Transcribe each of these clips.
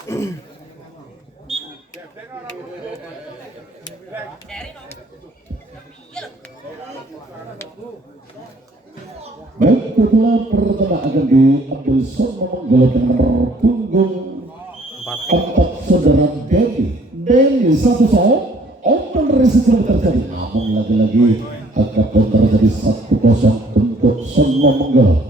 Baik, pukulan pertama akan diambil Sono Menggala dengan nomor punggung 4 saudara Denny satu sok open resiko terjadi, namun lagi-lagi akan terjadi 1-0 untuk Sono Menggala.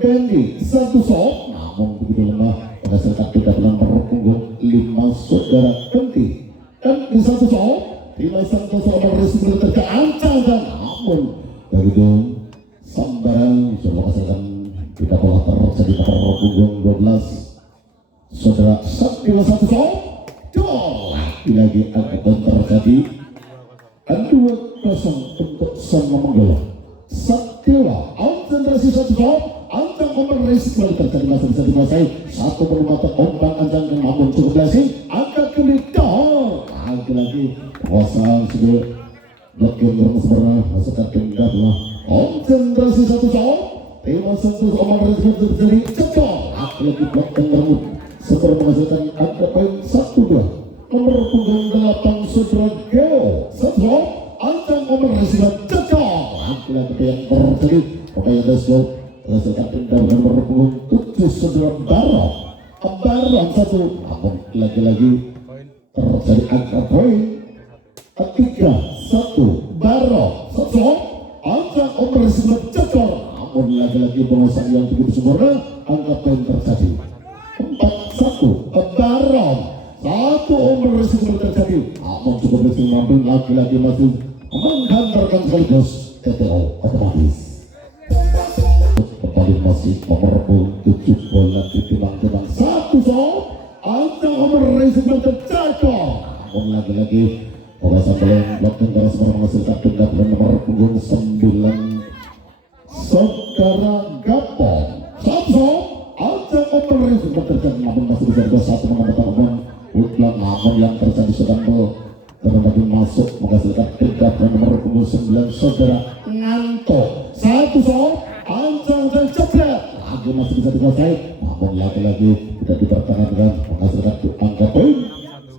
Denny satu sok, namun begitu lemah menghasilkan tidak nomor punggung 5 saudara Kenti. Dan di satu sok Bila Santos open resiko terjadi ancang, namun begitu sambaran coba menghasilkan tidak bola terjadi nomor punggung 12 saudara Satdewa satu sok lagi akan terjadi 2-0 untuk Sono Menggala. Satdewa konsentrasi satu sok ancang open resiko terjadi masih bisa dikuasai satu permata ombang ancang namun cukup berhasil angkat kembali lagi-lagi penguasaan sudah blokir sempurna masukkan tengah lah konsentrasi satu sok Dewa Santos open resiko terjadi cepat lagi blok tengah sempurna menghasilkan angka poin 1-2 nomor punggung 8 saudara Geo satu sok ancang open resiko cepat lagi yang terjadi pemain Deslo menghasilkan tengah nomor punggung 7 saudara Barong satu namun lagi-lagi terjadi angka poin 3-1 Barong satu ancang open resiko cepat namun lagi-lagi penguasaan yang begitu sempurna angka poin terjadi 4-1 Barong satu open resiko terjadi namun cukup berhasil mengambil lagi-lagi masih menghantarkan sekaligus TTO otomatis kembali masih nomor 7 bola ditimbang-timbang satu sok ancang open resiko terjadi namun lagi-lagi penguasaan bola blok tengah semua menghasilkan tengah nomor punggung 9 saudara Gapong satu sok ancang open resiko terjadi namun masih bisa dua satu menambahkan umpan utlang namun yang terjadi sedang terbagi masuk menghasilkan tengah nomor punggung 9 saudara Nganto satu sok ancang dan jebret lagi masih bisa dikuasai namun lagi-lagi tidak dipertahankan menghasilkan angka poin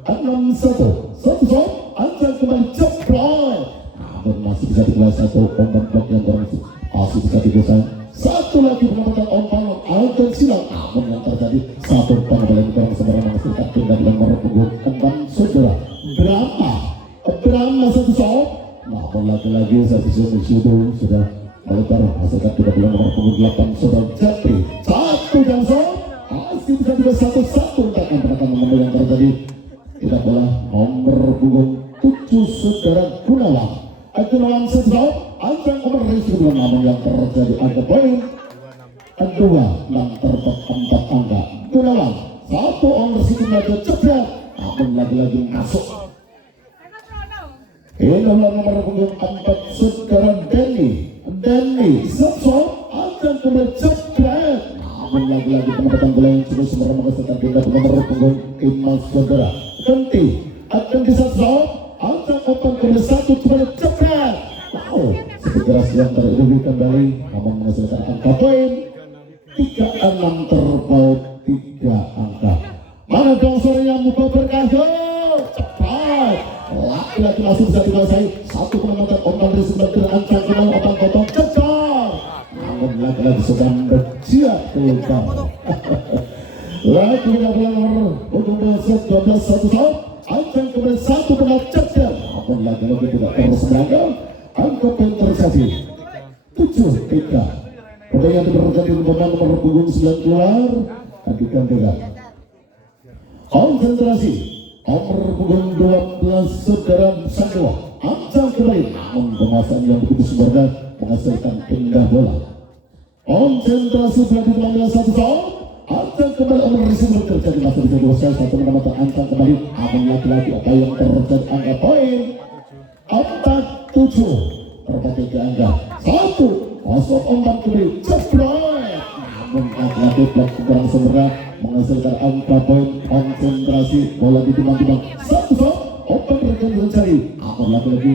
6-1 satu sok ancang kembali jebret namun masih bisa dikuasai satu umpan blok yang masih bisa dikuasai satu lagi penambahan umpan Alton Silang namun yang terjadi satu umpan bola yang kurang sebenarnya menghasilkan tengah nomor punggung 6 saudara Brahma satu sok namun lagi-lagi satu situ sudah melebar hasilkan tidak nomor punggung 8 saudara Jati satu dan sok masih bisa juga satu untuk memperhatikan nomor yang terjadi tidak bola nomor punggung 7 saudara Gunawan satu sok ancang open resiko namun yang terjadi angka poin 2 yang terdapat 4 angka Gunawan satu on resiko lagi jebret namun lagi-lagi masuk ini nomor punggung 4 saudara Denny satu akan kembali jebret namun lagi-lagi penempatan bola yang cukup sempurna menghasilkan tengah nomor punggung 5 saudara Kenti akan di satu akan open kembali satu kembali jebret segera yang terhubung kembali namun menghasilkan angka poin 3-6 terpaut 3 angka mana dong sore yang muka berkah cepat laki-laki masih bisa dikuasai satu penamatan ombang resiko terancam kembali ombang potong cecar namun laki-laki sedang bersiap keluar lagi tidak nomor untuk besok 12 satu tahun ancam kembali satu penat cecar namun laki-laki tidak terus berangkat angka poin terjadi 7-3 pertanyaan terjadi nomor punggung 9 keluar akan tidak konsentrasi nomor punggung 12 saudara Satdewa ancang kembali namun pemasangan yang begitu sempurna menghasilkan indah bola konsentrasi berarti penampilan satu tahun ancang kembali nomor resiko terjadi masih bisa dikuasai satu penampilan ancang kembali namun lagi-lagi apa yang terjadi angka poin 4-7 terpakai ke angka 1 masuk ombak kembali jebret namun lagi-lagi blok kurang sempurna menghasilkan angka poin konsentrasi bola ditimbang-timbang satu sok open rekan mencari namun lagi-lagi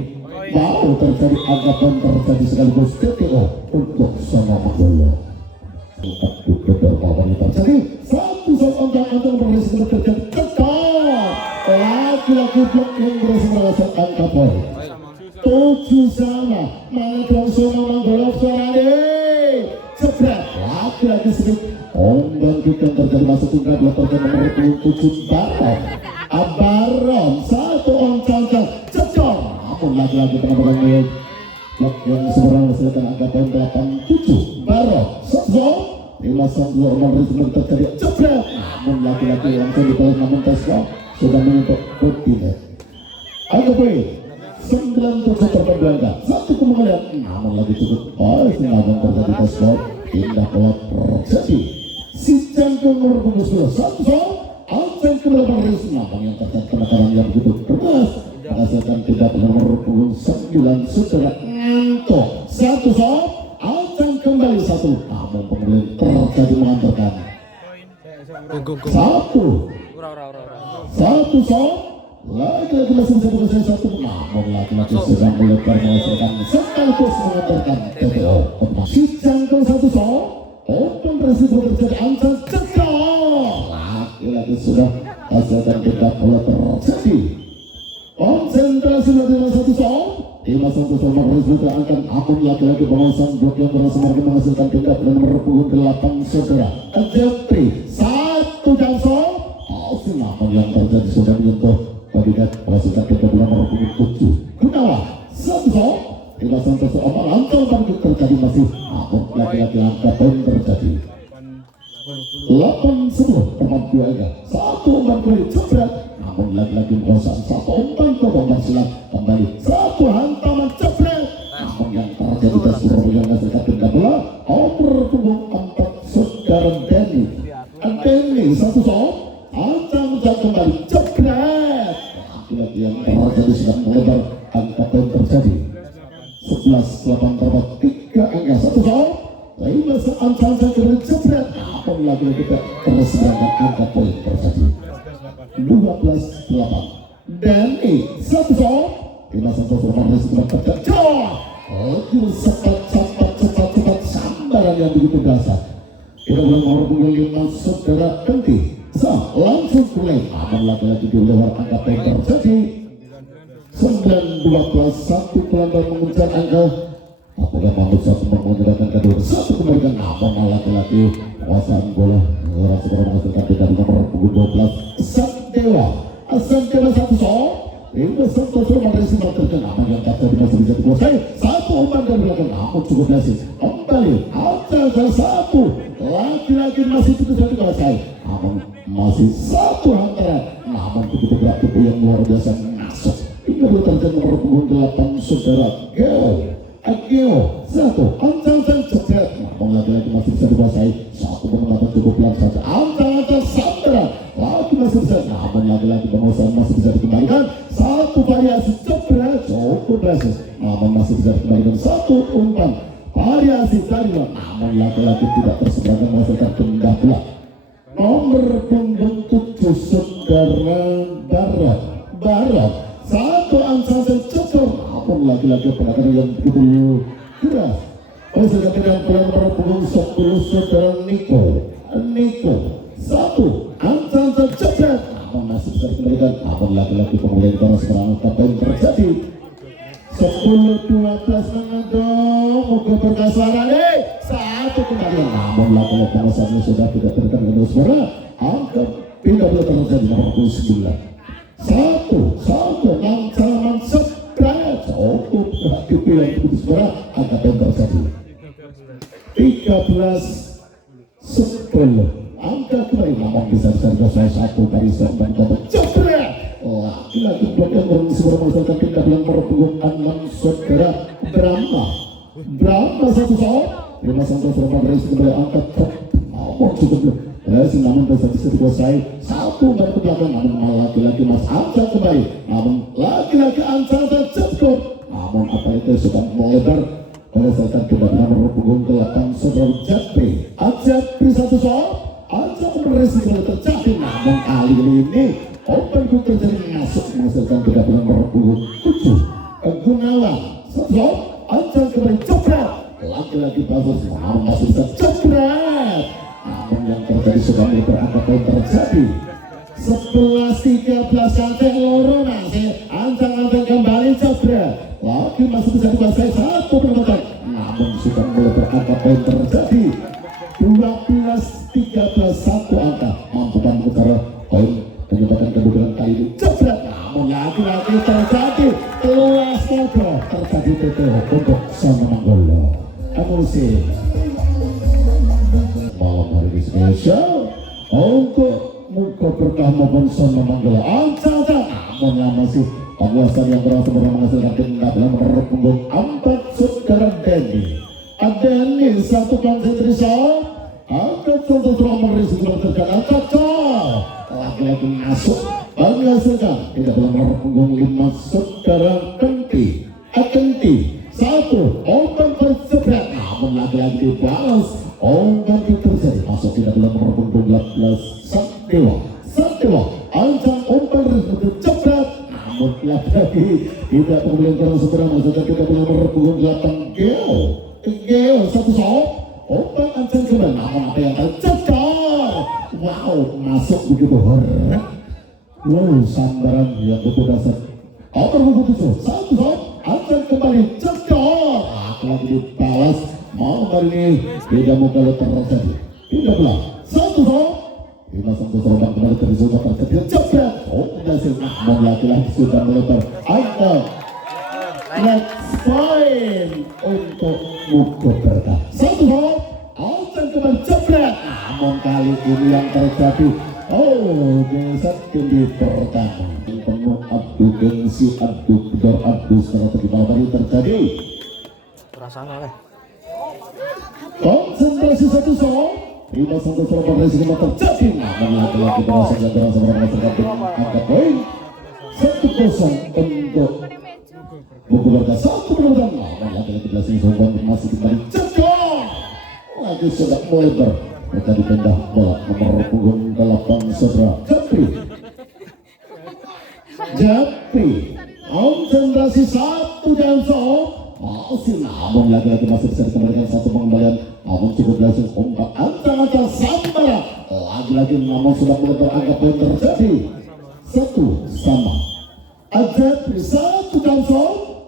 mau terjadi angka poin terjadi sekaligus TTO untuk Sono Menggala untuk beberapa wanita terjadi satu sok ombak berhasil terjadi yang berhasil merasakan angka poin 7 sama. Mangkong Sono menggolok suara jebret lagi-lagi sedikit membangkitkan terjadi masuk tunggal dua terjadi nomor 27 Baron satu oncang-oncang cecor namun lagi-lagi penampilan blok yang seberang menghasilkan angka poin 87 Baron Sozo 5-2 nomor ritme terjadi jebret namun lagi-lagi langsung dibalik namun Tesla sudah menyentuh berpindah angka poin 97 terbelakang satu kemudian namun lagi cukup namun terjadi Tesla indah pola terjadi si jangkung nomor 11 satu Alten ke belakang Rizky namun yang terjadi kebakaran yang begitu keras menghasilkan tidak nomor 9 saudara ngantuk satu Alten kembali satu namun kemudian terjadi mengantarkan satu lagi-lagi masih bisa berusaha satu namun lagi-lagi sedang melebar menghasilkan sekaligus mengantarkan TPO si jangkung satu open resiko terjadi Alten cekal lagi sudah hasilkan tidak bola terjadi konsentrasi latihan satu Ima satu nomor resiko akan akun lagi-lagi penguasaan blok yang berhasil menghasilkan tidak nomor 8 saudara Jeffrey satu jangkau namun yang terjadi sudah menyentuh kandidat menghasilkan tidak nomor 7 Gunawan satu Ima satu omong lancar bangkit terjadi masih namun lagi-lagi angka poin terjadi 8-10 tempat dua satu umpan kembali jebret namun lagi-lagi menguasaan satu umpan ke bombar silang kembali satu hantaman jebret namun yang terjadi tes yang menghasilkan benda bola nomor punggung 4 saudara Denny satu ancang kembali jebret lagi-lagi yang terjadi sedang melebar angka poin terjadi 11-8 tempat 3 angka satu Lima seancang kembali jebret namun lagi-lagi kita terus berangkat angka poin terjadi 12-8 Denny satu Lima satu nomor resiko terjadi cepat sambaran yang begitu dasar kita belum nomor punggung 5 saudara Kenti langsung mulai namun lagi-lagi di luar angka poin terjadi 9-12 1 pelanggan mengejar angka apakah mampu satu menggunakan kedua satu kembalikan namun laki-laki penguasaan bola orang segera menghasilkan tidak nomor punggung 12 Sandewa satu Ini satu materi terkena namun yang tak terjadi masih bisa dikuasai satu umpan dari belakang namun cukup berhasil kembali Alten satu laki-laki masih tidak bisa dikuasai namun masih satu hantaran namun begitu berat tubuh yang luar biasa masuk ini boleh terjadi nomor punggung 8 saudara Ageo satu Alten jebret namun laki-laki masih bisa dikuasai satu penempatan cukup pelan saja Alten sandaran lagi masih bisa namun laki-laki penguasaan masih bisa dikembalikan satu variasi jebret cukup berhasil namun masih bisa dikembalikan satu umpan variasi dari namun laki-laki tidak tersebarkan menghasilkan benda bola nomor punggung 7 saudara Barat satu Alten cocok namun laki-laki penakaran yang begitu keras menghasilkan dengan pelan nomor punggung 10 saudara Niko satu Alten jebret namun masih bisa dikembalikan namun laki-laki pemulihan karena sekarang apa yang terjadi 10-12 mengadong muka berkasaran satu kembali namun laki-laki penguasanya sudah tidak berikan dengan suara angka tidak boleh terjadi nomor 9 satu ancaman jebret cukup berarti pilihan begitu suara angka yang terjadi 13-10 angka kembali namun bisa dikuasai satu dari serban kata jebret laki-laki blok yang berhasil menghasilkan tindak yang berpunggung 6 saudara Brahma satu Lima sampai serban berhasil kembali angkat namun cukup berhasil namun bisa dikuasai satu dari ke belakang namun laki-laki Mas Alten kembali namun laki-laki Alten jebret namun apa itu sudah melebar berdasarkan tindak yang berpunggung 8 saudara Jeffrey satu Alten beresiko terjadi namun kali ini open goal terjadi masuk menghasilkan tidak nomor punggung 7 Gunawan satu Alten kembali jebret laki-laki bagus namun masih bisa jebret namun yang terjadi sudah berangkat poin terjadi 11-13 kanteng loro nasi ancang-ancang kembali jebret lagi masih bisa dikuasai satu penonton namun sudah mulai berangkat poin terjadi 12-13 satu angka mampu memutar poin penyebabkan kemudian kali ini jebret namun lagi-lagi terjadi keluar modo terjadi TT untuk Sono Manggolo emosi malam hari ini spesial untuk muka berkah maupun Sono Manggolo ancang-ancang namun masih penguasaan yang berhasil menghasilkan tindak dalam menurut punggung 4 saudara Denny Adeni satu konsentrasi angkat satu nomor risiko terjaga cocok lagi-lagi masuk menghasilkan tidak dalam menurut punggung 5 saudara Kenti satu open berjebret namun lagi-lagi dibalas open terjadi masuk tidak dalam menurut punggung 18 Sadewa ancang open risiko terjebret namun lagi-lagi tidak kemudian kurang segera maksudnya tidak punya nomor punggung 8 Geo satu sok open ancang kembali namun apa yang terjadi wow masuk begitu horret sambaran yang betul dasar open punggung 7 satu sok ancang kembali cekor lagi dibalas mau hari ini tidak mau kalau terjadi tidak belah satu sok lima satu serobak kembali terisulah terjadi jebret berhasil namun lagi-lagi sudah melebar angka next point untuk Muko Berkah satu hal ancang kembali jebret namun kali ini yang terjadi geser tinggi pertama penuh Abdu gengsi Abdu gedor Abdu strategi tadi terjadi konsentrasi satu soal 5-1 serobak resiko terjadi namun lagi-lagi berhasil berhasil angka poin 1-0 untuk Muko Berkah satu penonton namun lagi-lagi berhasil serobak masih kembali cekor lagi sudah melebar terjadi pindah bola nomor punggung 8 saudara Japri konsentrasi satu dan masih namun lagi-lagi masih bisa dikembalikan satu pengembalian namun cukup berhasil umpak antara Sambara lagi-lagi namun sudah mulai berangkat poin terjadi satu sama Japri satu dan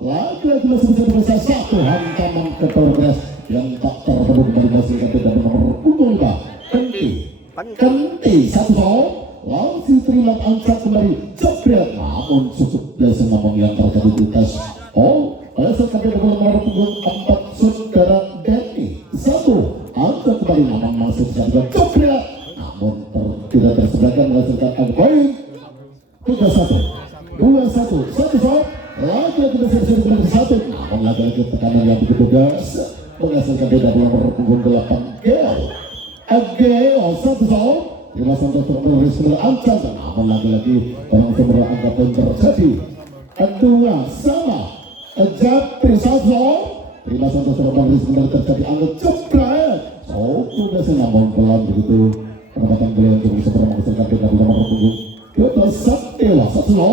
lagi-lagi masih bisa dikembalikan satu hantaman ke progres yang tak terpenuh kembali menghasilkan tidak nomor punggung Kenti satu langsung terima angkat kembali jebret namun cukup biasa namun yang terjadi di tes Alasan kami nomor punggung 4 saudara Denny satu angkat kembali namun masih bisa jebret namun tidak tersebutkan menghasilkan angka poin 3-1 2-1 1 lagi-lagi masih bisa dikembali satu namun lagi-lagi tekanan yang begitu gas menghasilkan tidak nomor punggung 8 Geo satu lima sampai terus angkat namun lagi-lagi orang semua angka poin terjadi kedua sama Japri satu lima sampai terus terjadi angka jebret sudah namun pelan begitu penempatan beliau untuk bisa menghasilkan tidak nomor punggung kita Sadewa satu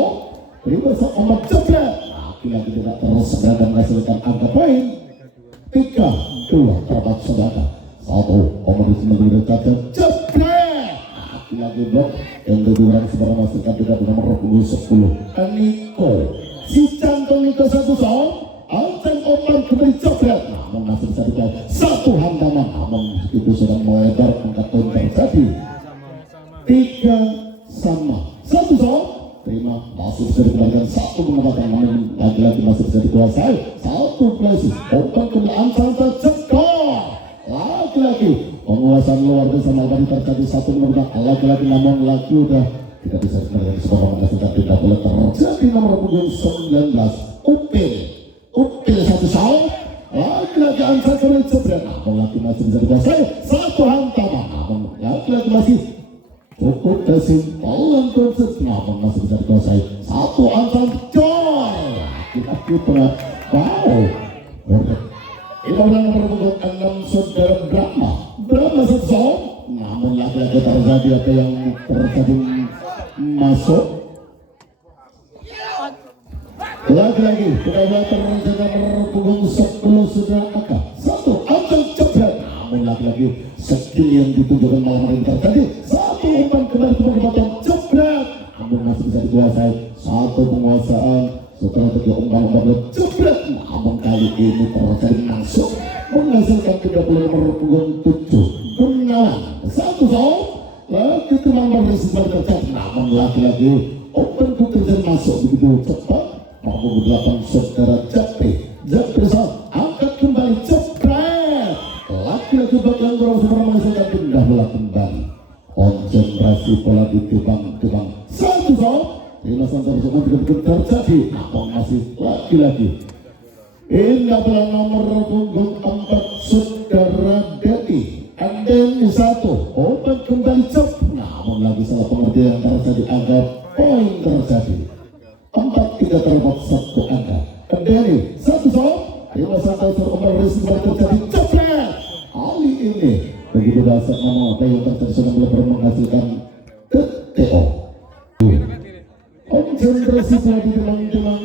lima sampai jebret lagi-lagi tidak terus berada menghasilkan angka poin 3-2 terdapat saudara satu kompetisi menjadi cacat jebret lagi blok yang lebih kurang sebenarnya menghasilkan tidak nomor punggung 10 Niko si Canton Niko satu ancang open kembali jebret namun masih bisa dikawal satu hantaman namun itu sudah melebar angka poin terjadi 3 sama satu terima masih bisa dikembalikan satu penempatan namun lagi-lagi masih bisa dikuasai satu places open kembali ancang tercekor lagi-lagi penguasaan luar biasa malam terjadi satu menurut lagi-lagi namun lagi udah tidak bisa dikembalikan sebuah menghasilkan tidak boleh terjadi nomor punggung 19 Upil satu lagi-lagi ancang kembali jebret namun lagi masih bisa dikuasai satu hantaman namun lagi-lagi masih cukup kesimpulan konsep namun masih bisa dikuasai satu ancang jor lagi-lagi berat ini nomor punggung 6 saudara Brahma satu namun lagi-lagi terjadi apa yang terjadi masuk lagi-lagi kita terjadi nomor punggung 10 saudara Aka satu ancang jebret namun lagi-lagi skill yang ditunjukkan malam hari terjadi satu umpan kembali ke jebret dikuasai, satu penguasaan strategi umpan-umpan jebret, namun kali ini terjadi langsung menghasilkan 30 nomor punggung 7 Gunawan. Satu soal lagi teman berisiko terjadi, namun lagi-lagi open terjadi masuk begitu cepat. Nomor 8 saudara Japri angkat kembali jebret, lagi-lagi bagian dorong semua menghasilkan pindah bola kembali. Konsentrasi bola ditibang-tibang. Satu soal Lima Santar semua begitu terjadi, namun masih lagi-lagi hingga bola nomor punggung 4 saudara Dedi Andeni 1 open kembali cep, namun lagi salah pengertian yang terjadi, anggap poin terjadi 4-3 terdapat 1 angka. Andeni 1 soal Lima Santar semua risiko terjadi cepet. Kali ini begitu dasar nama apa yang terjadi sudah mulai menghasilkan TTO. Konsentrasi bola di teman-teman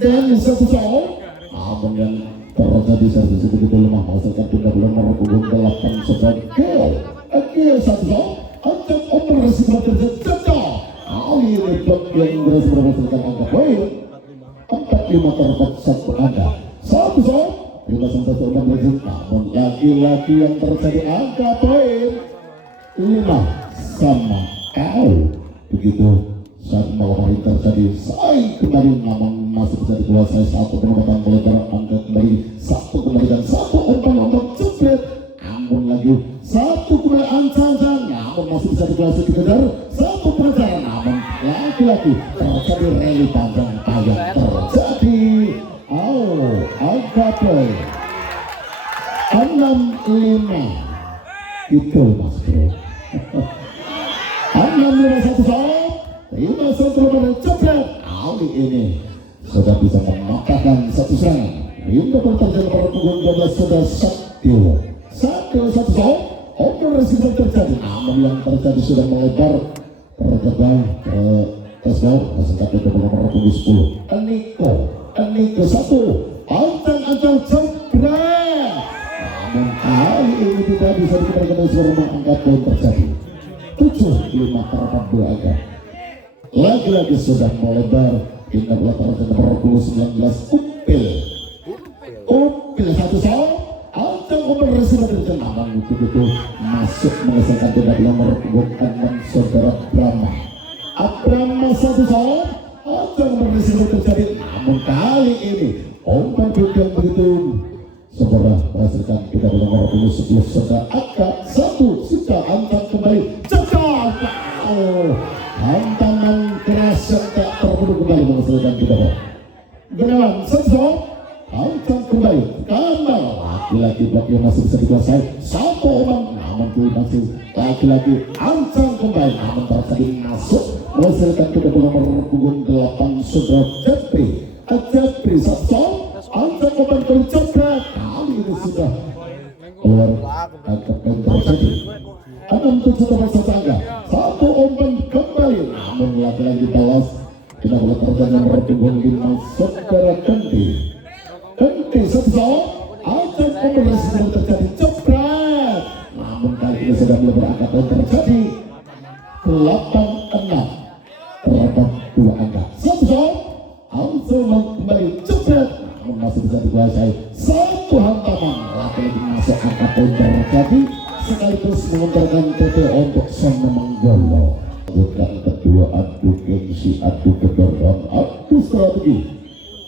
Denny 1 soal, namun yang terjadi servis begitu lemah menghasilkan 30 nomor punggung 8 sebagai Geo 1 soal, ancam operasi bola terjadi cecah. Kali ini blok yang berhasil menghasilkan angka poin 4-5 terdapat 1 angka. 1 soal Lima Santar semua berhasil, namun lagi-lagi yang terjadi angka poin 5 sama kau. Begitu saat malam terjadi saing kembali, namun masih bisa dikuasai satu penempatan melebar angka kembali, satu kembali dan satu umpan-umpan jepret, namun lagi satu kembali ancang-ancang, namun masih bisa dikuasai dikejar satu pengejar, namun lagi-lagi terjadi rally panjang yang terjadi. Angka poin 6-5 itu mas bro. 6-5 1 soal Lima Santar jepret. Kali ini sudah bisa mematahkan satu serangan. Hingga terjadi pada punggung 12 sudah Satyo 1 soal operasi terjadi, namun yang terjadi sudah melebar terjebak Tesbau hasilkan 30 nomor punggung 10 Eniko 1 ancang-ancang jepret, namun kali ini tidak bisa dikembalikan dari seluruh angka poin terjadi 7-5 terdapat 2 angka. Lagi-lagi sudah melebar hingga belakang nomor 19 Upil 1 soal ancang operasi terjadi, namun begitu masuk menghasilkan 30 nomor punggung 6 saudara Brahma 1 soal ancang operasi terjadi, namun kali ini umpan yang begitu segera menghasilkan 30 nomor punggung 10 saudara Aka 1 sudah ancang kembali cekak. Hantaman keras yang tak terbunuh kembali menghasilkan 3 Gunawan 1 soal ancang kembali Kamal, lagi-lagi blok yang masih bisa dikuasai satu umpan, namun masih lagi-lagi ancang kembali, namun terjadi masuk menghasilkan 30 nomor punggung 8 saudara Japri 1 soal ancang umpan terjebret. Kali ini sudah keluar angka poin terjadi 6-7 terdapat 1 angka. Satu umpan kembali, namun lagi-lagi balas tidak boleh terjadi nomor punggung 5 saudara Kendi 1 soal ancang operasi terjadi jepret, namun kali ini sudah mulai berangkat poin terjadi 8-6 terdapat 2 angka. 1 soal langsung kembali jepret, namun masih bisa dikuasai satu hantaman, lagi-lagi masuk angka poin terjadi sekaligus mengantarkan TT untuk Sana Manggolo. Bukan kedua adu gengsi, adu kedoran, adu strategi.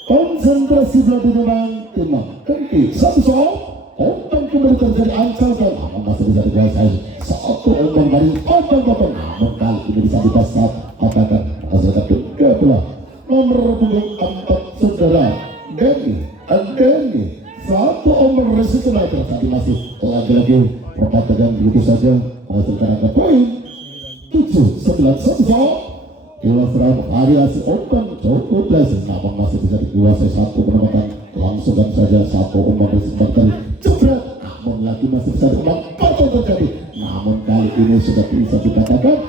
Konsentrasi berarti memang timang Kendi 1 soal umpan kembali terjadi ancang-ancang, namun masih bisa dikuasai satu umpan dari umpan, namun kali ini bisa dipasat apakah hasilkan 30 nomor punggung 4 saudara Denny satu umpan resiko terjadi, masih lagi-lagi pertandingan begitu saja menghasilkan angka poin 7-9 1 soal Ilastram variasi umpan cukup berhasil, namun masih bisa dikuasai satu penempatan langsungkan saja satu umpan dari jebret, namun lagi masih bisa dikembang patah terjadi, namun kali ini sudah bisa dikatakan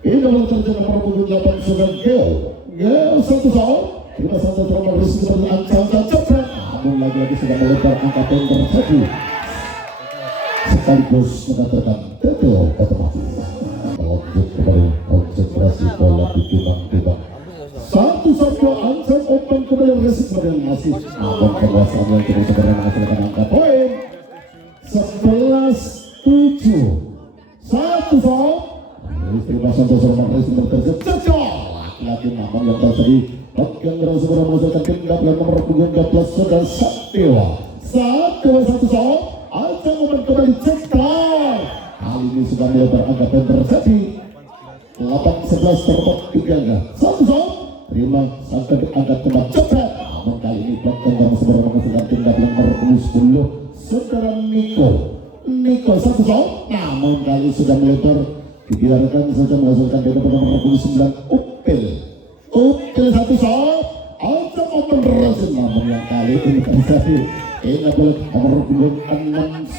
ini boleh terjadi nomor punggung 8 sudah Geo 1 soal Lima Santar nomor risiko dari ancang-ancang jebret, namun lagi-lagi sudah melebar angka poin terjadi sekaligus mengatakan TTO otomatis. Lanjut kepada konsentrasi bola bola ditimbang-timbang. Satu-satu Ansan umpan kembali resik yang masih namun penguasaan yang terus menghasilkan angka poin 11-7. Satu shot terima Santos Roman Racing terjadi laki-laki namun yang terjadi pegang terus menghasilkan tindak nomor punggung 12 Saudara Satdewa. Satu shot Ansan umpan kembali cetak. Kali ini sudah melebar angka poin terjadi 8-11 terbang 3 satu shot terima sampai diangkat tempat cepat namun kali ini belakang yang sebenarnya menghasilkan tindak nomor 10 Saudara Niko satu shot namun kali sudah melebar dibiarkan saja menghasilkan tindak nomor 9 Upil satu shot Ansan open racing namun yang kali ini terjadi ingat boleh nomor 6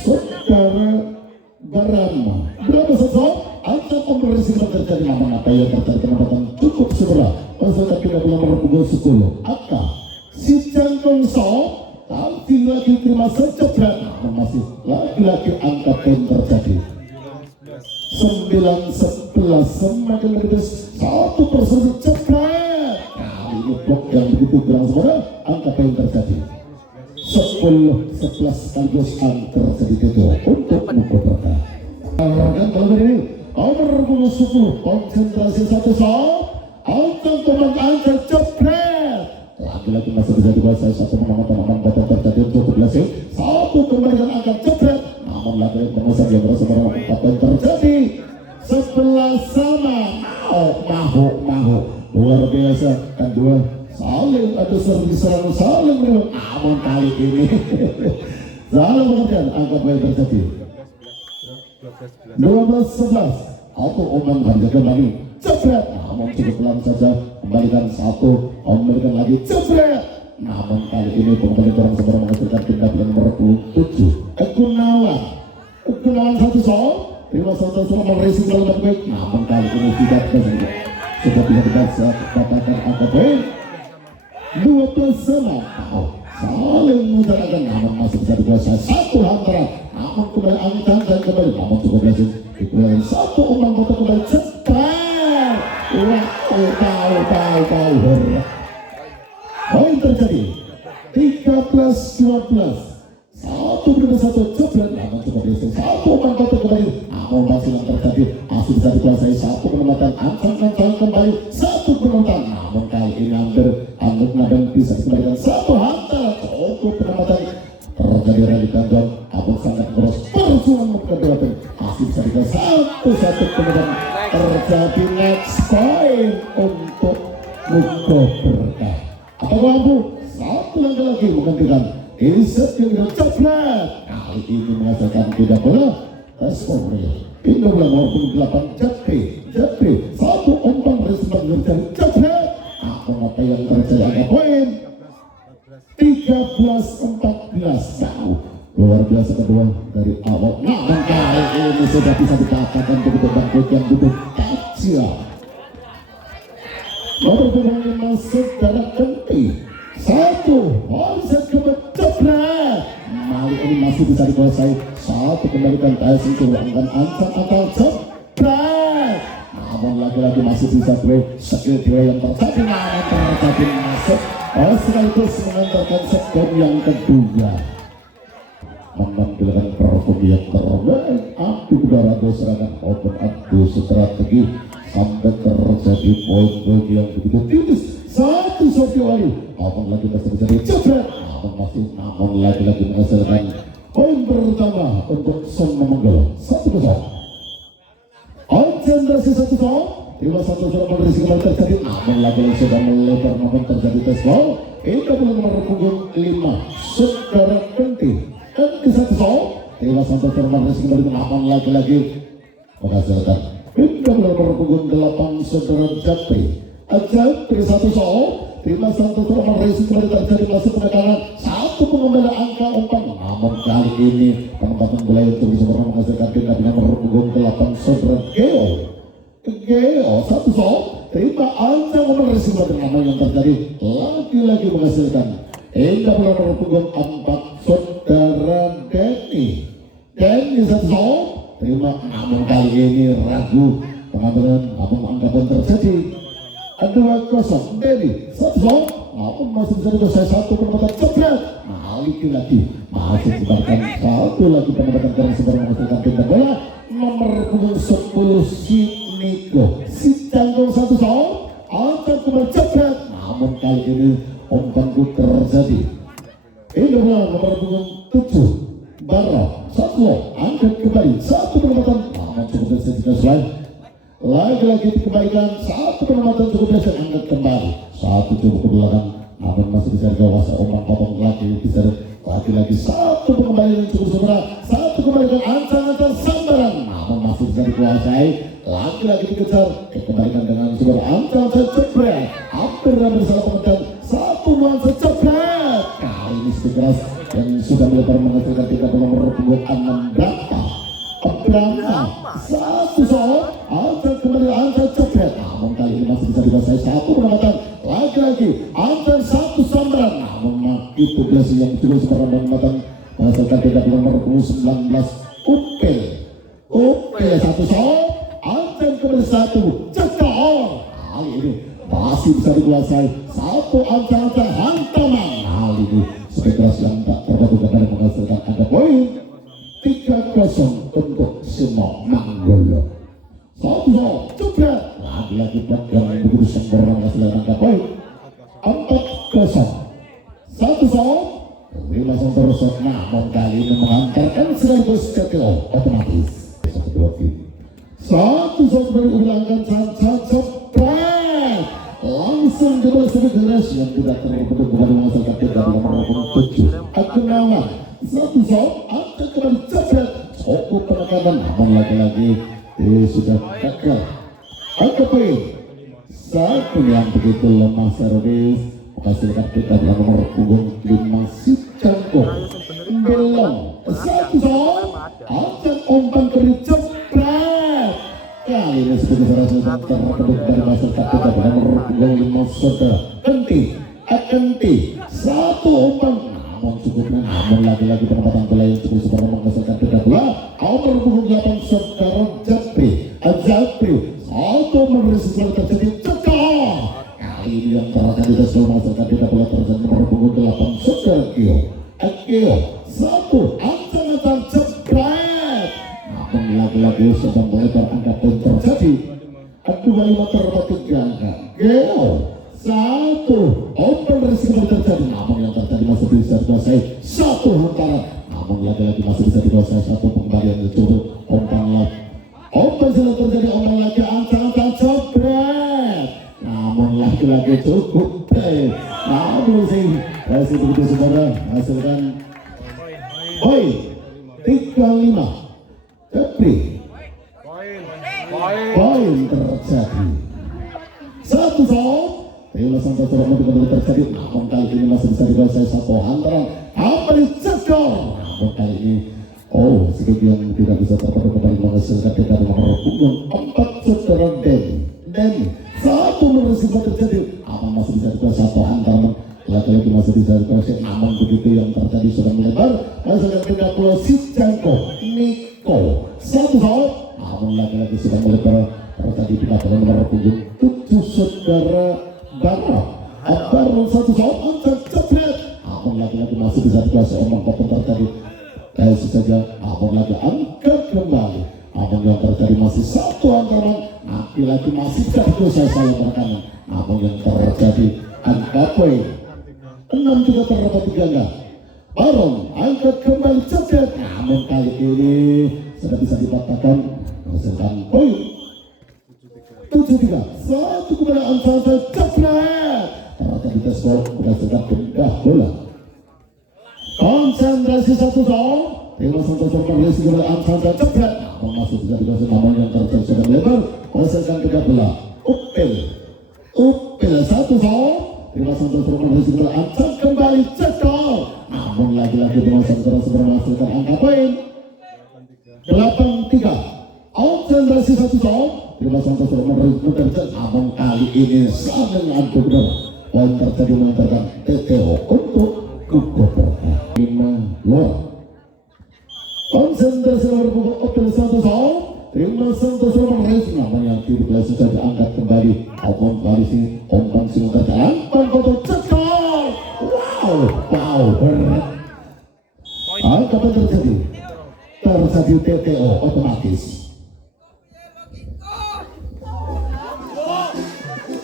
Saudara Barama berapa shot Ansan open racing terjadi namun apa yang terjadi penempatan cukup segera menghasilkan tindak nomor 10 Aka si Jangkong shot tapi lagi terima secepat namun masih lagi-lagi angka poin terjadi 9-11 semakin lebih satu persen cepat kali ini blok yang begitu kurang segera angka poin terjadi 10-11 sekaligus angka terjadi itu untuk Muko Berkah. Dan kalau ini nomor 10 konsentrasi satu shot Ansan teman Ansan cepat lagi-lagi masih bisa dikuasai satu mengaman batas terjadi untuk berhasil satu kembalikan angka cepat namun lagi-lagi pengusaha yang berhasil merampok terjadi 11 sama mahu luar biasa kan dua saling ada serang saling memang namun kali ini saling mengejar angka poin terjadi 12-11 atau Oman harga kembali cepat namun cukup pelan saja kembalikan satu kembalikan lagi cepat namun kali ini pemain orang sebenarnya menghasilkan tindak nomor 27 Gunawan satu shot terima satu sama racing dalam baik namun kali ini tidak bisa sudah bisa dapatkan angka poin 12 sama saling mengutarakan namun masih bisa dikuasai satu antara namun kembali angin dan kembali namun cukup berhasil dikeluarkan satu umpan kota kembali cepat poin terjadi 13-12 satu berdua satu cepat namun cukup berhasil satu umpan kota kembali namun masih yang terjadi masih bisa dikuasai satu penempatan Ansan kembali satu penempatan namun kali ini hampir dan bisa dikembalikan satu hantar cukup penempatan terjadi rally gandong namun sangat keras perjuangan kedua masih bisa dikasih satu penempatan terjadi next point untuk Muko Berkah. Apa mampu satu langkah lagi menggantikan Iset yang cepat kali ini menghasilkan tidak bola Espoir pindah bola maupun 8 Japri satu umpan respon terjadi cepat apa yang terjadi angka poin 13-14 jauh luar biasa kedua dari awal namun kali ini sudah bisa dikatakan begitu bangkit yang butuh kajian nomor pemain masuk darah penting satu onset kebetulan kali ini masih bisa dikuasai satu kembalikan Tyson curangkan Ansan akal cepat namun lagi-lagi masih bisa skill dua yang terjadi namun terjadi masuk sekaligus mengantarkan skor yang kedua menampilkan performa yang terbaik adu udara serangan open adu strategi sampai terjadi poin-poin yang begitu tipis satu Sofi Wali namun lagi masih terjadi cepat namun lagi-lagi menghasilkan poin pertama untuk Son Memenggel 1-0 konsentrasi 1-0 terima satu surat berisi kembali terjadi namun lagi-lagi sudah melebar namun terjadi tes ball itu nomor punggung 5 Saudara Kenti 1-0 terima satu surat berisi kembali namun lagi-lagi menghasilkan itu nomor punggung 8 Saudara Japri 1-0 terima satu surat berisi kembali terjadi masuk penekanan satu pengembala angka umpan namun kali ini penempatan bola itu bisa menghasilkan tindak nomor punggung 8 Saudara Geo 1-0 terima Ansan nomor resiko nama yang terjadi lagi-lagi menghasilkan hingga nomor punggung 4 Saudara Denny 1-0 terima namun kali ini ragu pengambilan namun angka pun terjadi 2-0 Deli 1-0. Namun masih bisa dikuasai satu penempatan jebret. Nah, lagi masih dibarkan satu lagi penempatan dari sebarang menghasilkan tindak bola nomor punggung 10 si Niko si Canggung 1-0. Angkat kembali jebret. Namun kali ini umpan terjadi. Ini nomor punggung 7 Barra 1-0. Angkat kembali satu penempatan. Namun cukup bisa dikuasai. Lagi-lagi dikembalikan satu penempatan cukup biasa angkat kembali satu cukup ke belakang namun masih bisa dikawasi umpan potong lagi bisa lagi-lagi satu pengembalian cukup segera satu kembalikan ancang-ancang sambaran namun masih bisa dikuasai lagi-lagi dikejar dikembalikan dengan segera ancang-ancang jebret hampir salah pengetan satu nuansa jebret kali ini sedikit keras yang sudah melebar menghasilkan tindak nomor punggung 6 berapa satu soal angkat kembali angkat jebret namun kali ini masih bisa dikuasai satu penempatan lagi-lagi angkat satu sambaran namun itu belas yang cukup sebarang penempatan menghasilkan tindak nomor 19 Upil satu soal angkat kembali satu cekal kali ini masih bisa dikuasai satu angkat hantaman kali ini sekeras yang tak terdapat kepada menghasilkan ada poin 3-0 untuk semua Manggolo 1-0 jebret lagi-lagi pegang begitu sempurna menghasilkan angka poin 4-0 1-0 langsung terus namun kali ini mengantarkan sekaligus cekel otomatis 1-0 berulangkan sangat jebret langsung jebol sebagai geras yang tidak terbentuk kepada menghasilkan tindak nomor 7 Agunawan 1-0 angkat kembali jebret cukup penekanan namun lagi-lagi sudah gagal angka poin satu yang begitu lemah servis menghasilkan tindak nomor punggung 5 si Canggung belum 1-0 angkat umpan kembali jebret kali ini sebagai salah satu terbentuk dari menghasilkan tindak nomor punggung 5 saudara Kenti satu umpan namun cukup namun lagi-lagi penempatan bola yang cukup sebenarnya menghasilkan tindak bola nomor punggung 8 saudara Japri satu menerisi bola terjadi cekal kali ini yang terakhir tidak selalu menghasilkan tindak bola terjadi nomor punggung 8 saudara Kio satu ancang-ancang jebret namun lagi-lagi sudah melebar angka poin terjadi 2-5 terdapat 3 angka Kio satu open risiko terjadi namun yang terjadi masih bisa dikuasai satu hantaran namun lagi-lagi masih bisa dikuasai satu pengembalian ditutup umpan sudah terjadi umpan lagi ancang-ancang jebret namun lagi-lagi cukup namun masih begitu saudara hasilkan poin 3-5 Jepri poin terjadi 1-0 Inilah sampai turun kembali terjadi namun kali ini masih bisa dikuasai satu hantaran apa dicekal namun kali ini sebagian tidak bisa terpenuhi kembali menghasilkan tindak nomor punggung 4 saudara Denny satu merisiko terjadi namun masih bisa dikuasai satu hantaran lagi-lagi masih bisa dikuasai namun begitu yang terjadi sudah melebar menghasilkan tindak bola si Canggung Niko 1-0 namun lagi-lagi sudah melebar terjadi tindak bola nomor punggung 7 saudara Barang 1-0 angkat jebret namun lagi-lagi masih bisa dikuasai omong potong terjadi saja namun lagi angkat kembali namun yang terjadi masih satu antaran lagi masih bisa dikuasai saya perekanan namun yang terjadi angka poin 6 juga terdapat 3 angka Barang angkat kembali jebret namun kali ini sudah bisa dipatahkan menghasilkan poin 7-3 satu kepada ancang-ancang jebret ternyata kita skor berdasarkan pindah bola konsentrasi 1-0 Dewa Santos konsentrasi kepada ancang-ancang jebret namun masih bisa dikasih namun yang terjadi sudah melebar menghasilkan pindah bola Upil 1-0 Dewa Santos konsentrasi kepada ancang kembali cekal namun lagi-lagi Dewa Santos menghasilkan angka poin 8-3 konsentrasi 1-0 Dewa Santos terjadi namun kali ini sangat benar poin terjadi mengantarkan TTO untuk Kukopo 5 luar konsentrasi nomor punggung 1-0 Terima Santoso Race namanya kiri kelas sudah diangkat kembali. Alpon Parisi umpan siluman umpan foto cekal. Wow berat. Apa yang terjadi? Terjadi TTO otomatis.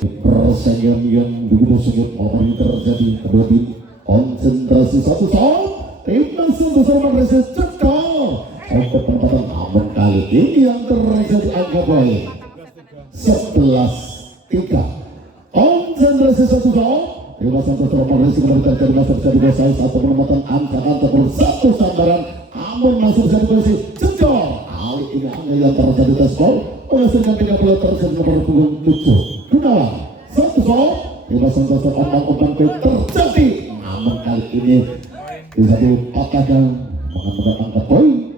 Persaingan yang begitu sengit apa yang terjadi kedua tim konsentrasi satu soal. Timnas Santoso Race cekal. Untuk penempatan namun kali ini yang terjadi angka poin 11-3. Konsentrasi satu soal. Timnas Santoso Race kembali terjadi masuk jadi gosai satu penempatan angka satu sambaran namun masuk jadi posisi cekal. Kali ini angka yang terjadi tes gol menghasilkan 30 terjadi nomor punggung 7 Gunawan satu soal. Timnas Santoso umpan terjadi namun kali ini bisa dipatahkan mengambil angka poin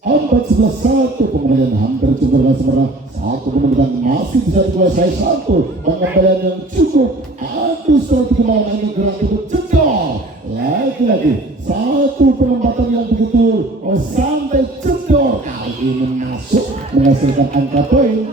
14-1. Pengembalian hampir cukup sempurna. Satu pengembalian masih bisa dikuasai satu pengembalian yang cukup. Aduh strategi kemarin ini gerak itu cekal. Lagi-lagi satu penempatan yang begitu santai cedor. Kali ini masuk menghasilkan angka poin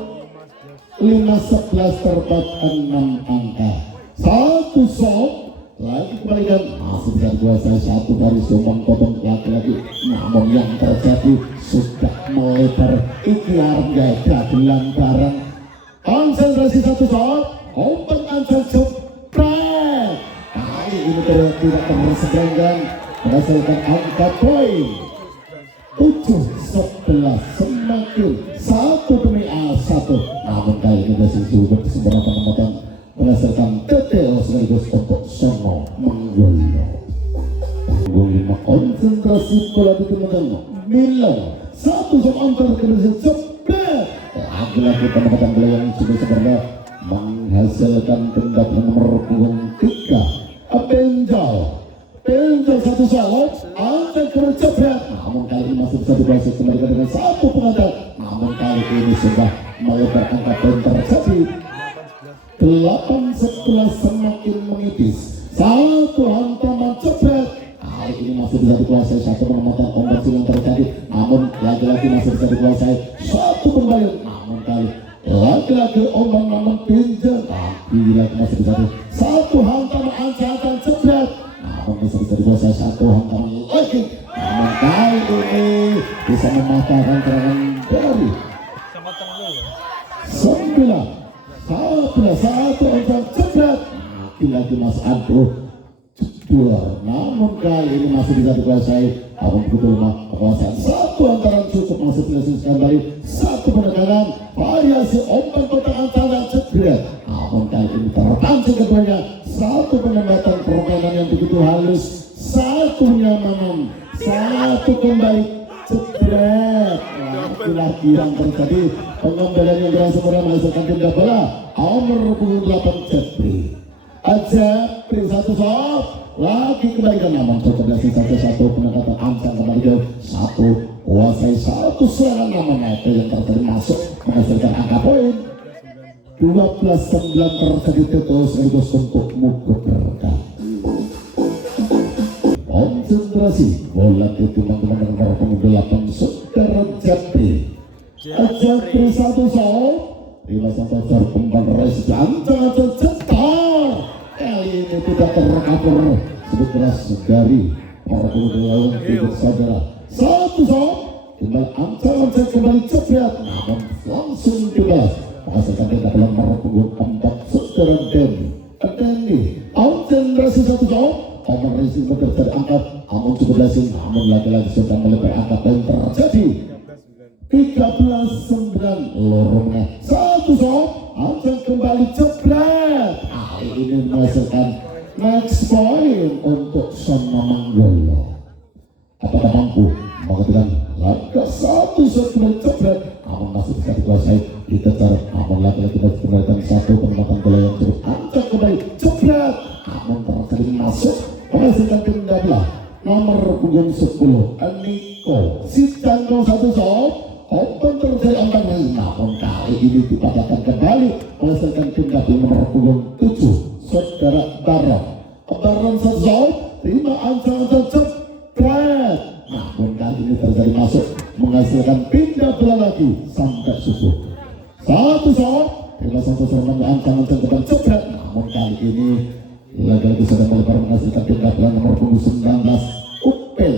15-11 terdapat 6 angka. Satu soal lagi kembalikan masih bisa dikuasai satu dari sumbang potong lagi-lagi namun yang terjadi sudah melebar ikhtiar gaya gelandaran. Konsentrasi satu soal open answer jepret. Kali ini tidak tersebrangkan menghasilkan angka poin 7-11 semakin satu demi satu. Namun kali ini masih juga sebenarnya penempatan menghasilkan TTO sekaligus untuk Sono Manggolo. Gol 5 konsentrasi bola ditemukan Milan satu sama antar kondisi cepet. Lagi-lagi penempatan bola yang sudah sebenarnya menghasilkan tendangan nomor punggung 3 Benjol satu salah antar kondisi cepet. Namun kali ini masih bisa dibahas kembali dengan satu pengadal. Namun kali ini sudah melebar angka poin terjadi 8-11 semakin menipis. Satu hantaman cepet. Kali ini masih bisa dikuasai satu penempatan ombak yang terjadi. Namun lagi-lagi masih bisa dikuasai satu kembali. Namun kali lagi-lagi ombak namun pinjam. Lagi masih bisa satu hantaman ancaman cepet. Namun masih bisa dikuasai satu hantaman lagi. Namun kali ini bisa mematahkan serangan dari 9. Satu orang cepat lagi Mas Andrew dua. Namun kali ini masih bisa dikuasai. Namun begitu lemah kekuasaan satu antara cukup masih dihasilkan dari satu penekanan variasi open kotak antara cedera. Namun kali ini terpancing keduanya satu penempatan permainan yang begitu halus, satu nyamanan, satu kembali cedera. Lagi-lagi yang terjadi pengembalian yang berhasil menghasilkan tindak bola nomor punggung 8 Jepri satu soal lagi kembalikan namun coba satu pendekatan angka kembali ke satu kuasai satu serangan namanya itu yang terjadi masuk menghasilkan angka poin 12-9 terjadi terus sekaligus untuk mukul berkah. Konsentrasi bola itu teman-teman nomor punggung 8 Saudara Jepri satu soal. Lima sampai terkembang res jangan cetar. Kali ini tidak tercover sedikit keras dari para pemain ikut saudara. Satu soal tinggal ancaman kembali cepet namun langsung dibahas menghasilkan tindak nomor punggung 4 Saudara Denny. Konsentrasi satu soal nomor racing terangkat namun cukup berhasil namun lagi-lagi sudah melebar angka dan terjadi 13-9 lorongnya satu soal akan kembali jebret. Kali ini menghasilkan next point untuk Sono Manggolo. Apakah mampu mengatakan laga satu shot kembali jebret namun masih bisa dikuasai dikejar namun lagi-lagi masih kembalikan satu penempatan bola yang cukup akan kembali jebret namun terjadi masuk menghasilkan tindak bola nomor punggung 10 Niko Sitanggo satu soal open terjadi angka namun kali ini dipatahkan kembali menghasilkan tindak nomor punggung 7 Saudara Baron satu soal terima ancaman cepet namun kali ini terjadi masuk menghasilkan pindah bola lagi Satu sok. Terima satu serangan ancang-ancang ke depan jebret. Namun kali ini lagi-lagi sedang melebar menghasilkan tindakan nomor punggung 19 Upil.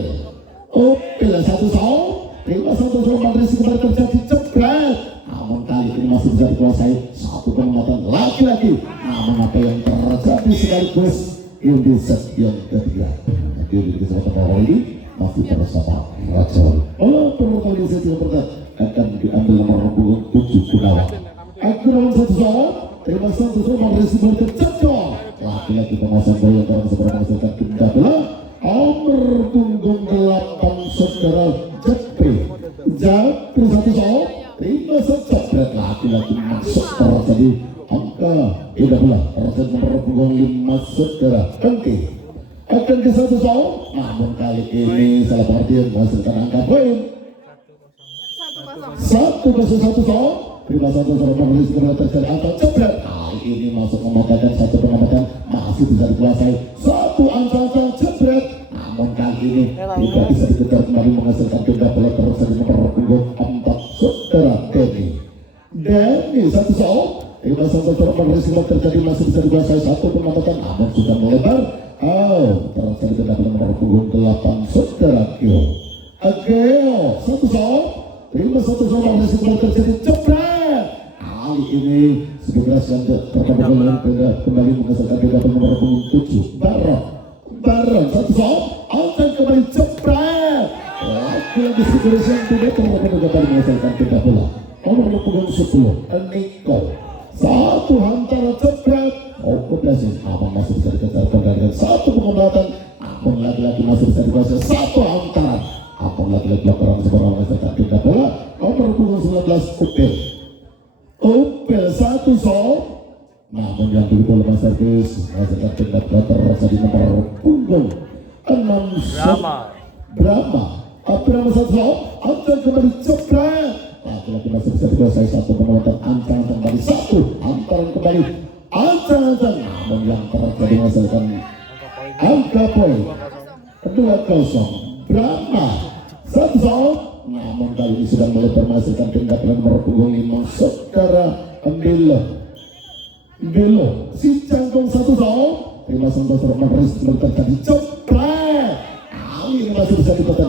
Upil satu sok. Terima satu serangan risiko kembali terjadi jebret. Namun kali ini masih bisa dikuasai. Satu pengamatan lagi-lagi. Namun apa yang terjadi sekaligus ini set yang ketiga. Jadi di kesempatan awal ini masih bersama Raja. Perlu kali saya tidak pernah akan diambil nomor punggung 7 Gunawan. Gunawan satu sok. Terima satu serangan risiko terjadi. Lagi-lagi pemasang bola yang seberang menghasilkan tindak bola. Nomor punggung 8 saudara Japri. Japri satu sok. Terima sejabret lagi-lagi masuk terjadi angka tidak bola terjadi nomor punggung 5 saudara Engki. Akan ke satu sok. Namun kali ini salah pengertian menghasilkan angka poin 1-1 sok. Terima satu serangan risiko terjadi angka jebret. Kali ini masuk mematakan satu pengamatan masih bisa dikuasai. Satu angka jebret. Namun kali ini tidak bisa dikejar kembali menghasilkan tindak bola terjadi nomor punggung 4 saudara Denny satu sok. Terima satu serangan risiko terjadi masih bisa dikuasai satu pengamatan namun sudah melebar. Terjadi tindak bola nomor punggung 8 saudara Ageo satu sok. Terima satu serangan risiko terjadi jebret. Kali ini sebelas yang terkembang kembali menghasilkan tindak bola nomor punggung 7 Baron satu sok. Angkat kembali jebret. Lagi-lagi sebelas yang tidak kembali menghasilkan tindak bola nomor punggung 10 Niko satu hantaran jebret. Berhasil abang masih bisa dikejar dengan satu pengamatan. Abang lagi-lagi masih bisa dikuasai satu hantaran. Abang lagi-lagi laporan seberang menghasilkan tindak bola nomor punggung 19 Upil satu sok. Namun yang begitu lemah servis menghasilkan tindak bola terjadi nomor punggung 6 Brahma satu sok. Angkat kembali jebret. Lagi-lagi masih bisa dikuasai satu penonton antara kembali satu antaran kembali antara namun yang terjadi menghasilkan angka poin 2-0 Brahma satu sok. Namun kali ini sudah mulai menghasilkan tindak bola nomor punggung 5 saudara Belo si Cangkong satu sok. Terima satu serangan risiko terjadi jebret. Kali ini masih bisa ditekan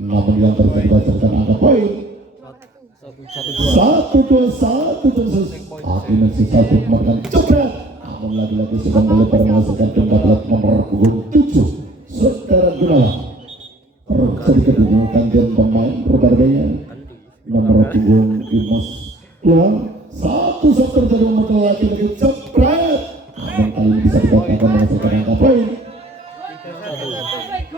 namun yang terjadi menghasilkan angka poin 1-2 akhirnya si satu kemarin jebret. Namun lagi-lagi sudah mulai menghasilkan tindak bola nomor punggung 7 saudara Gunawan. Terjadi kedudukan dan pemain berbeda nomor punggung 5 yang satu set terjadi nomor lagi-lagi jebret. Namun kali ini bisa dikatakan menghasilkan angka poin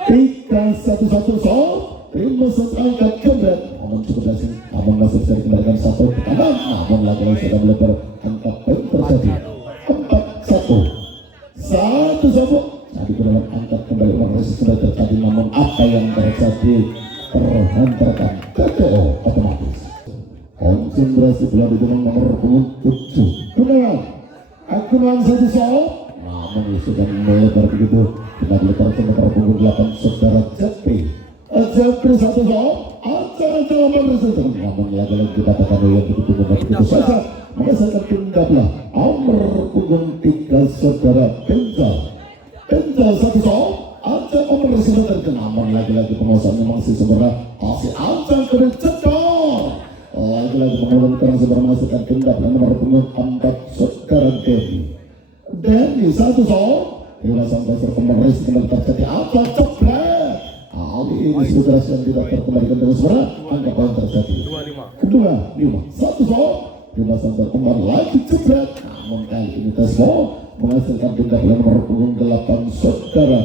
3-1 sok. Terima set angkat jebret. Namun cukup berhasil. Namun masih bisa dikembalikan satu ke kanan. Namun lagi-lagi sudah melebar angka poin terjadi 4-1 Tadi dalam angkat kembali uang resiko sudah terjadi. Namun apa yang terjadi terhantarkan KTO otomatis. Konsentrasi bola di dalam nomor punggung 7 Gunawan satu sok. Namun sudah melebar begitu. Kita melebar ke nomor punggung 8 saudara Japri satu sok. Ancang-ancang nomor resiko. Namun lagi-lagi kita katakan yang begitu saja menghasilkan tindak bola nomor punggung 3 saudara Benjal satu sok. Ancang nomor resiko terkena. Namun lagi-lagi penguasanya masih sebenarnya masih ancang kembali cedor. Lagi-lagi mengulangkan sebenarnya menghasilkan tindak bola nomor punggung 4 saudara Denny satu sok. Bila sampai berkembang resiko terjadi apa jebret. Kali ini saudara yang tidak terkembalikan dengan suara angka poin terjadi 2-5 satu sok. Bila sampai berkembang lagi jebret. Namun kali ini Tesmo menghasilkan tindak bola nomor punggung 8 saudara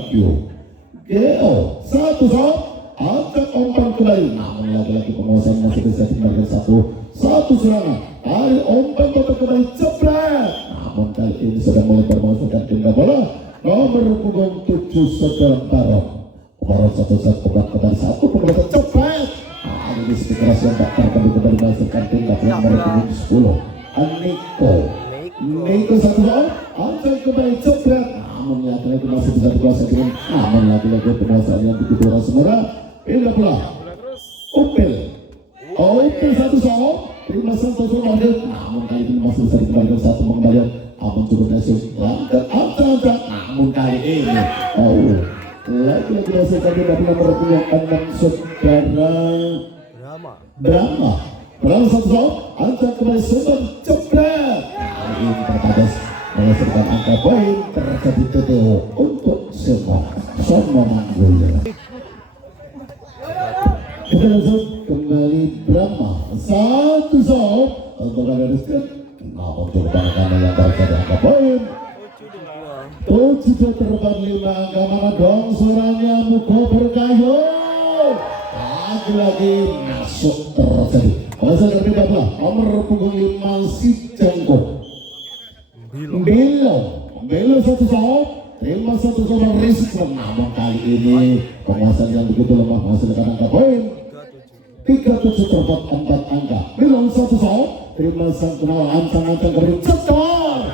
Geo satu sok. Angkat umpan kembali. Namun lagi-lagi penguasaan masih bisa dikembalikan satu serangan. Kali umpan kotak kembali jebret. Namun kali ini sudah mulai menghasilkan tindak bola nomor punggung 7 saudara Baron satu set kembali satu pembelaan jebret. Kali ini sedikit keras yang tak kembali menghasilkan tindak bola nomor punggung 10 Niko satu sok. Angkat kembali jebret. Namun lagi-lagi masih bisa dikuasai dengan namun lagi-lagi penguasaan yang begitu keras semua. Pindah bola Upil satu sok. terima satu kembalian, namun kali ini masih bisa dikembalikan satu pengembalian. Abang cukup nasib langkah angka, namun kali ini lagi-lagi masih tadi dari nomor 26 saudara Drama satu soal, angka kembali super cepet. Kali ini terbatas menghasilkan angka poin terjadi TTO untuk semua Manggula. Kita langsung kembali Drama satu soal untuk ada riskan. Namun coba yang terjadi angka poin. Tujuh terbang 5 angka mana dong suaranya Muko Berkayu. Lagi-lagi masuk terjadi. Masa dari belah nomor punggung 5 si Jangko. Belo satu soal. Terima satu soal risiko. Namun kali ini penguasaan yang begitu lemah menghasilkan angka poin 37 terdapat 4 angka. Bilang satu soal. Terima sang kenal ancang-ancang kembali cetar.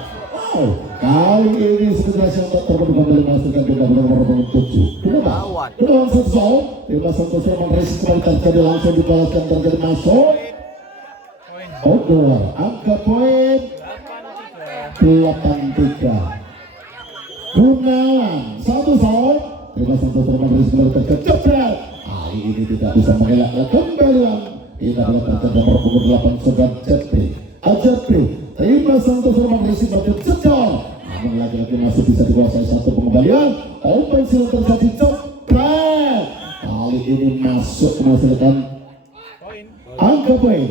Kali ini sebenarnya yang tak terbentuk kembali menghasilkan benda nomor 7. Kenapa? Bilang satu soal. Terima satu soal risiko kembali terjadi langsung dibalaskan terjadi masuk. Keluar angka poin 83. Gunawan satu soal. Terima satu soal risiko kembali terjadi. Kali ini tidak bisa mengelak kembali. Ini adalah terjadi nomor punggung 8 Sobat Jepri. Terima satu soal risiko terjadi. Namun lagi-lagi masih bisa dikuasai satu pengembalian. Open silang terjadi cepet. Kali ini masuk menghasilkan angka poin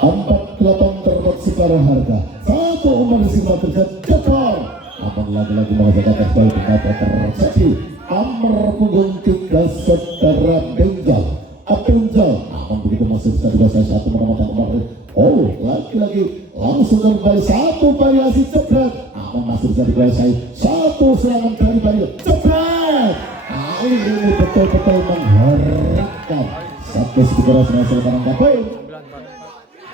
48 terdapat separuh harga. Satu umpan risiko terjadi cetar. Namun lagi-lagi menghasilkan kembali pendapat terjadi. Nomor punggung 3 Saudara Benjal. Namun begitu masih bisa dikuasai satu pengamatan kemarin. Lagi-lagi langsung kembali satu variasi cepet. Namun masih bisa dikuasai satu serangan dari Bayu cepet. Kali ini betul-betul mengharapkan satu segera menghasilkan angka poin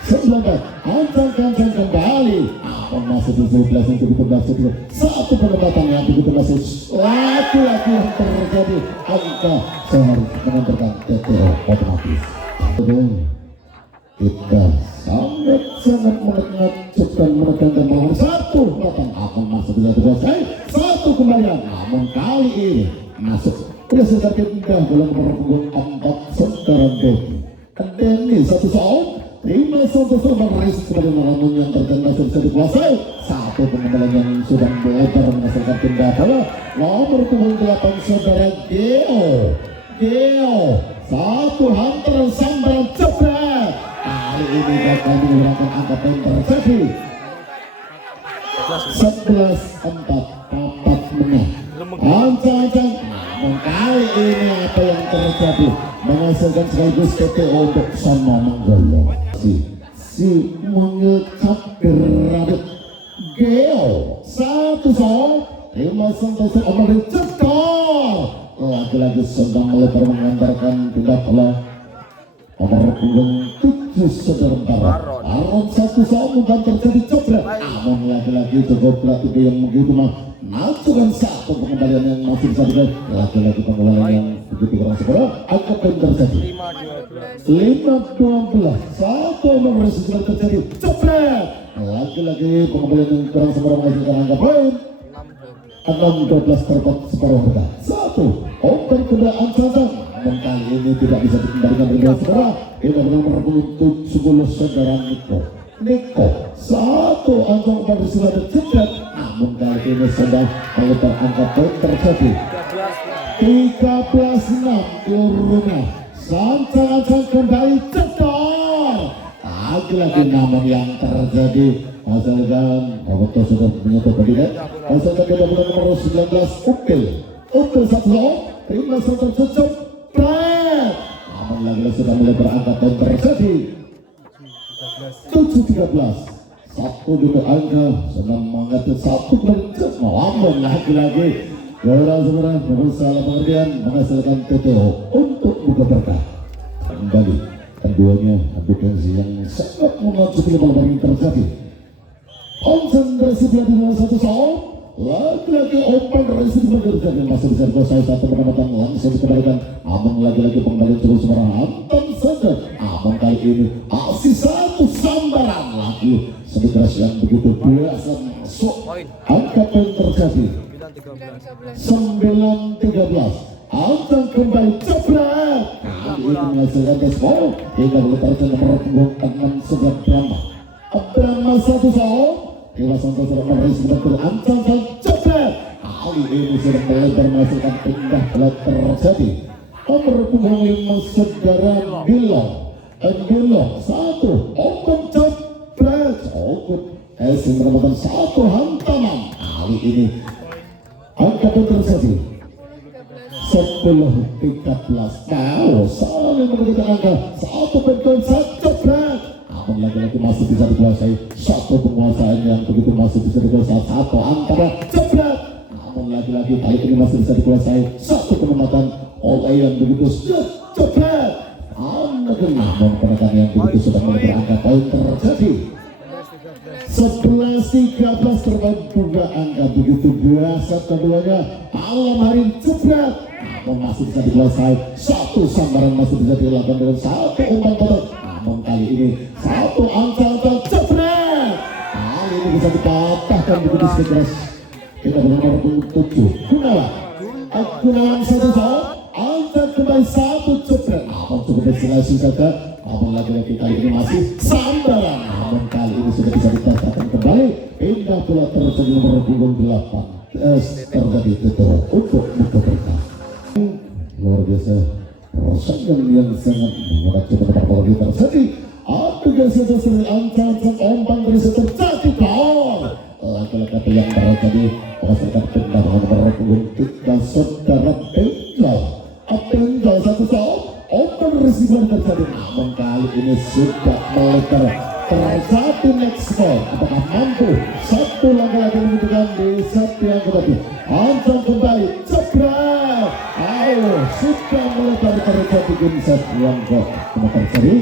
19. Ancang-ancang kembali. Namun masih di 17 yang begitu masuk satu penempatan yang begitu masuk lagi-lagi yang terjadi angka seharus menentukan TTO otomatis. Kita sangat menakjubkan menekankan bahwa satu batang akan masuk bisa dikuasai satu kembalian. Namun kali ini masuk presiden pindah dalam punggung 4 Saudara Denny satu soal. Terima satu soal risiko kembali namun yang terkena bisa dikuasai satu pengembalian yang sudah belajar menghasilkan pindah adalah nomor punggung 8 Saudara Geo satu hantaran sambaran cepet. Kali ini gagal menggunakan angka poin terjadi 11-4 menang. Ancang-ancang. Namun kali ini apa yang terjadi menghasilkan sekaligus TTO untuk sama Manggolo. Si mengecap geradut Geo satu soal. Terima satu soal cetar. Lagi-lagi sedang melebar mengantarkan tidak bola nomor punggung 7 Saudara Baron satu soal bukan terjadi cobra. Namun lagi-lagi cukup pelatih yang begitu mengajukan satu pengembalian yang masih bisa diberi. Lagi-lagi pengembalian yang begitu kurang sekolah. Angka poin terjadi 5-12 satu nomor sudah terjadi cobra. Lagi-lagi pengembalian yang kurang sekolah menghasilkan angka poin 6-12 terdapat separuh harga. Satu open kendaraan santan. Namun kali ini tidak bisa dikembalikan dengan segera. Ini adalah nomor 70 Saudara Niko satu angka pada sudah tercepat. Namun kali ini sedang melebar angka poin terjadi 13-6 turunnya. Sancang-ancang kembali cetar. Lagi-lagi namun yang terjadi hasilkan waktu sudah menyatu pendidikan. Hasilkan kita bulan nomor 19 Upil satu. Terima satu cucuk. Namun lagi sudah mulai berangkat dan terjadi 7-13 satu duduk angka sedang mengatur satu berjat melawan lagi-lagi gara-gara berusaha pengertian menghasilkan TTO untuk buka berkah kembali keduanya aplikasi yang sangat mengajukan malam yang terjadi konsentrasi berada dalam satu soal. Lagi-lagi open resiko terjadi masih bisa dikuasai satu penempatan langsung dikembalikan. Namun lagi-lagi pengembalian terus merahantam saja. Namun kali kali ini masih satu sambaran lagi sebenarnya yang begitu biasa masuk. Angka poin terjadi 9-13. Antam kembali jebret. Kali ini menghasilkan gol hingga terjadi nomor punggung 6 Brahma. Brahma 1-0. Dewa Santos nomor sebentar Antam dan jebret. Kali ini sudah melebar menghasilkan pindah bola terjadi. Nomor punggung 5 saudara Bilong. Bilong 1 open jebret. Cukup Esin menemukan satu hantaman. Kali ini angka terjadi 10-13. Tahu saling memberikan angka satu penggol satu berat. Namun lagi-lagi masih bisa dikuasai satu penguasaan yang begitu masih bisa dikuasai satu antara jebret. Namun lagi-lagi kali ini masih bisa dikuasai satu penempatan oleh yang begitu jebret. Namun penekan yang begitu sudah mulai berangkat poin terjadi 11-13 terbaik juga angka begitu biasa keduanya malam hari jebret. Namun masih bisa dikuasai satu sambaran masih bisa dilakukan dengan satu umpan kotor. Namun kali ini satu angka jebret. Kali ini bisa dipatahkan begitu segera. Kita benar-benar tujuh Gunawan 1-0. Angkat kembali satu jebret. Namun cukup destinasi saja. Namun lagi-lagi kali ini masih sambaran. Namun kali ini sudah bisa dipatahkan kembali. Pindah bola terjadi nomor punggung 8. Terjadi tutup untuk buka berkah. Luar biasa rosongan yang sangat menguat cepat apalagi terjadi. Aduh guys, sesuai ancang-ancang umpan dari terjadi gol. Laki-laki yang terjadi merasakan pindah nomor punggung 3 saudara Benjol. Benjol 1-0. Open receiver terjadi. Namun kali ini sudah melebar terjadi next ball. Apakah mampu satu lagi-lagi menunjukkan di set yang kedua. Ancang kembali jebret. Ayo sudah melebar terjadi game set yang kedua. Terjadi